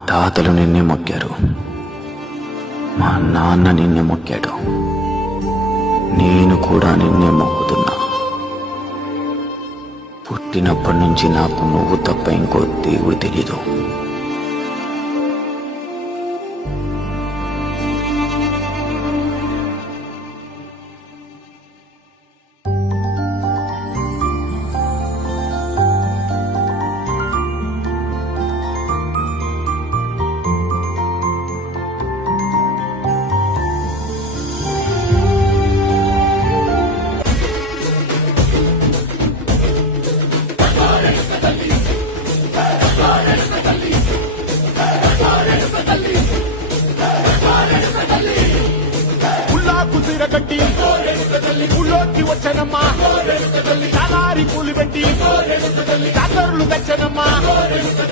తాతలు నిన్నే మొక్కారు, మా నాన్న నిన్నే మొక్కాడు, నేను కూడా నిన్నే మొక్కుతున్నా. పుట్టినప్పటి నుంచి నాకు నువ్వు తప్ప ఇంకో దేవుడు తెలీదు. కుసిరగట్టి ఊళ్ళోకి వచ్చనమ్మా, చాలారి పూలు పెట్టి జాతరలు తెచ్చనమ్మా.